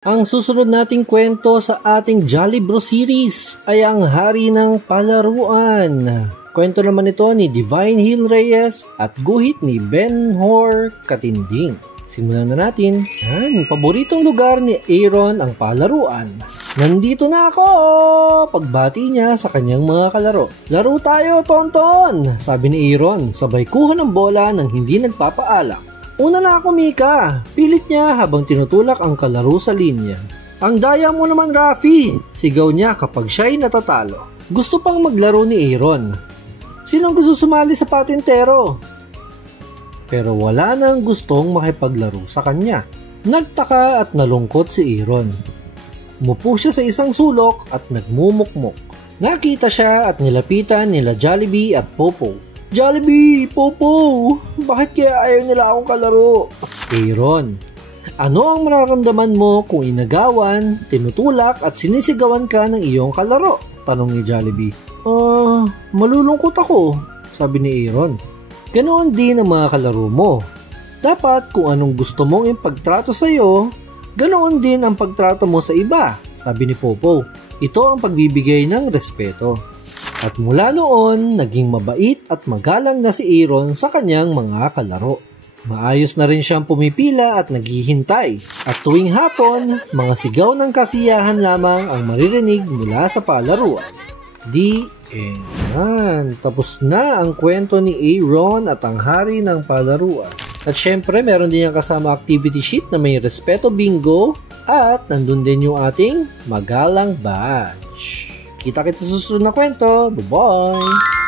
Ang susunod nating kwento sa ating Jolly Bro series ay ang Hari ng Palaruan. Kwento naman ito ni Divine Hill Reyes at guhit ni Ben-Hur Katinding. Simulan na natin. Paboritong lugar ni Aaron ang palaruan. Nandito na ako! Pagbati niya sa kanyang mga kalaro. Laro tayo, Tonton! Sabi ni Aaron, sabay kuha ng bola nang hindi nagpapaalam. Una na ako, Mika. Pilit niya habang tinutulak ang kalaro sa linya. Ang daya mo naman, Rafi! Sigaw niya kapag siya'y natatalo. Gusto pang maglaro ni Aaron. Sinong gusto sumali sa patintero? Pero wala nang gustong makipaglaro sa kanya. Nagtaka at nalungkot si Aaron. Umupo siya sa isang sulok at nagmumukmok. Nakita siya at nilapitan nila Jollibee at Popo. Jollibee, Popo, bakit kaya ayaw nila akong kalaro? Aaron, ano ang mararamdaman mo kung inagawan, tinutulak at sinisigawan ka ng iyong kalaro? Tanong ni Jollibee. Malulungkot ako, sabi ni Aaron. Ganoon din ang mga kalaro mo. Dapat kung anong gusto mong ipagtrato sa iyo, ganoon din ang pagtrato mo sa iba, sabi ni Popo. Ito ang pagbibigay ng respeto. At mula noon, naging mabait at magalang na si Aaron sa kanyang mga kalaro. Maayos na rin siyang pumipila at naghihintay. At tuwing hapon, mga sigaw ng kasiyahan lamang ang maririnig mula sa palaruan. The end. Tapos na ang kwento ni Aaron at ang Hari ng Palaruan. At syempre, meron din yung kasama activity sheet na may respeto bingo at nandun din yung ating magalang badge. Kita-kita sa susunod na kwento. Bye-bye!